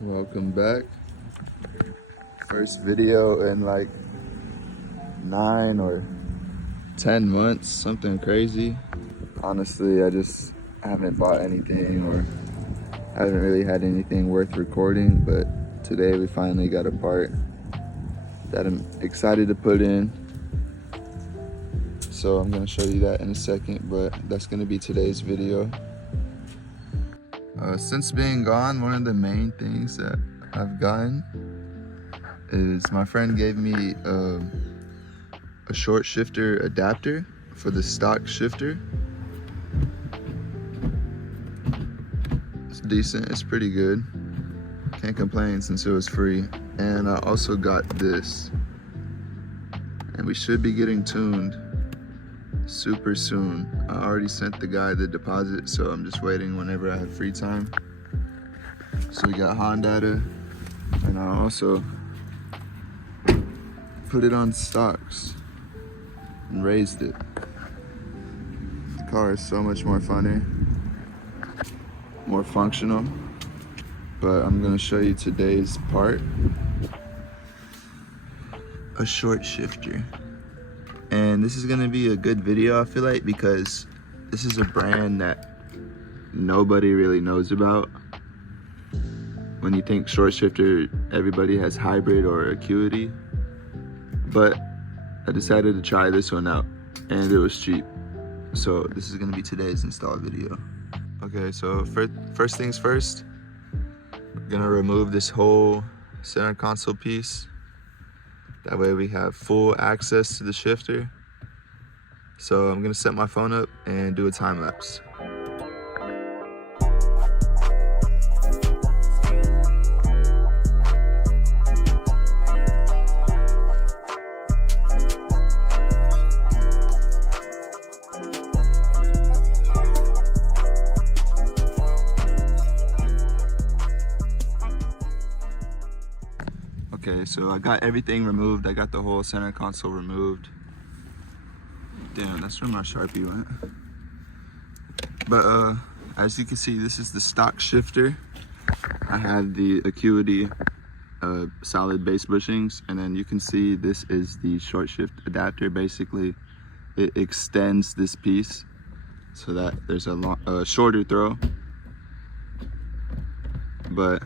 Welcome back. First video in like 9 or 10 months, something crazy. Honestly, I just haven't bought anything or haven't really had anything worth recording, but today we finally got a part that I'm excited to put in. So I'm gonna show you that in a second, but that's gonna be today's video. Since being gone, one of the main things that I've gotten is my friend gave me a short shifter adapter for the stock shifter. It's decent, it's pretty good. Can't complain since it was free. And I also got this. And we should be getting tuned super soon. I already sent the guy the deposit, so I'm just waiting whenever I have free time. So we got Honda, and I also put it on stocks and raised it. The car is so much more funner, more functional, but I'm gonna show you today's part. A short shifter. And this is gonna be a good video, I feel like, because this is a brand that nobody really knows about. When you think short shifter, everybody has hybrid or acuity. But I decided to try this one out, and it was cheap. So this is gonna be today's install video. Okay, so first things first, we're gonna remove this whole center console piece. That way we have full access to the shifter. So I'm gonna set my phone up and do a time lapse. Okay, so I got everything removed. I got the whole center console removed. Damn, that's where my Sharpie went. But as you can see, this is the stock shifter. I have the acuity solid base bushings, and then you can see this is the short shift adapter. Basically, it extends this piece so that there's a shorter throw. But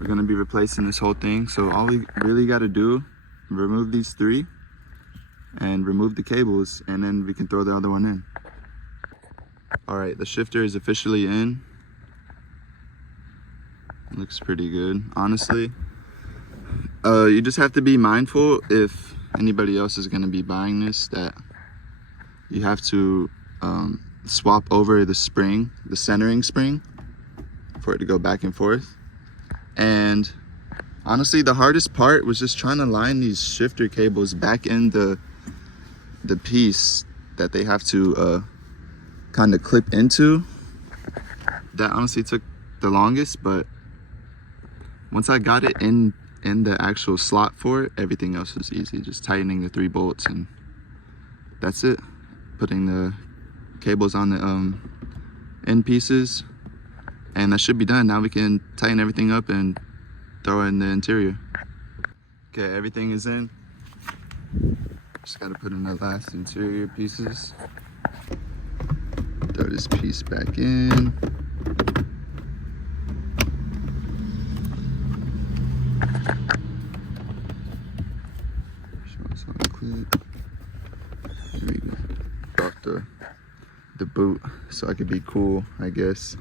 we're gonna be replacing this whole thing. So all we really gotta do, remove these three and remove the cables, and then we can throw the other one in. All right, the shifter is officially in. Looks pretty good, honestly. You just have to be mindful if anybody else is gonna be buying this, that you have to swap over the spring, the centering spring, for it to go back and forth. And honestly, the hardest part was just trying to line these shifter cables back in the piece that they have to kind of clip into. That honestly took the longest, but once I got it in the actual slot for it, everything else was easy. Just tightening the 3 bolts, and that's it. Putting the cables on the end pieces, and that should be done. Now we can tighten everything up and throw in the interior. Okay, everything is in. Just gotta put in the last interior pieces. Throw this piece back in. Show us on the clip. Here we go. Off the boot so I could be cool, I guess.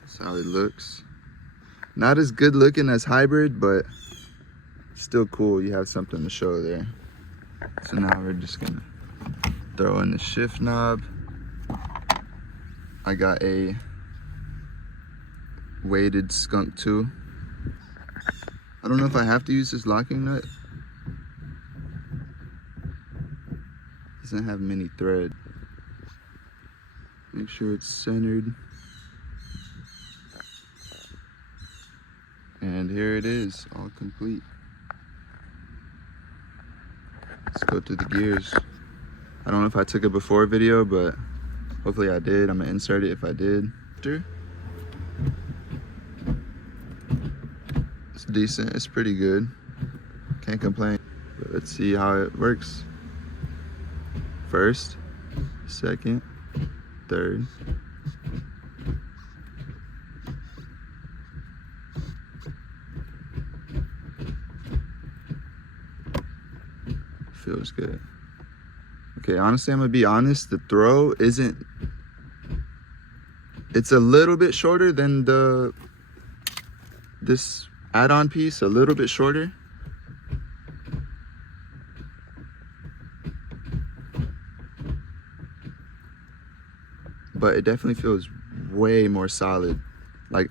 That's how it looks. Not as good looking as hybrid, but still cool. You have something to show there. So now we're just gonna throw in the shift knob. I got a weighted skunk too. I don't know if I have to use this locking nut. Doesn't have many thread. Make sure it's centered. And here it is, all complete. Let's go through the gears. I don't know if I took a before video, but hopefully I did. I'm gonna insert it if I did. shifter. It's decent, it's pretty good. Can't complain. But let's see how it works. First, second, third. Feels good. Okay, honestly, I'm gonna be honest, the throw isn't, it's a little bit shorter than this add-on piece, a little bit shorter. But it definitely feels way more solid. Like,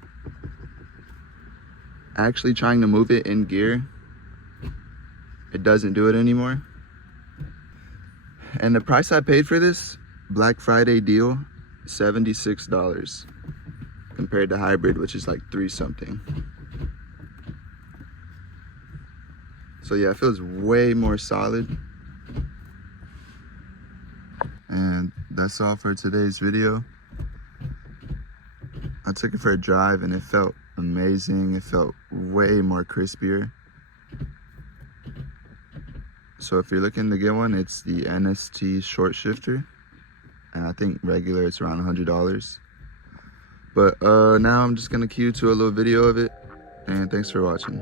actually trying to move it in gear, it doesn't do it anymore. And the price I paid for this, Black Friday deal, $76 compared to hybrid, which is like $3 something. So yeah, it feels way more solid. And that's all for today's video. I took it for a drive and it felt amazing. It felt way more crispier. So if you're looking to get one, it's the NST short shifter. And I think regular it's around $100. But now I'm just gonna cue to a little video of it. And thanks for watching.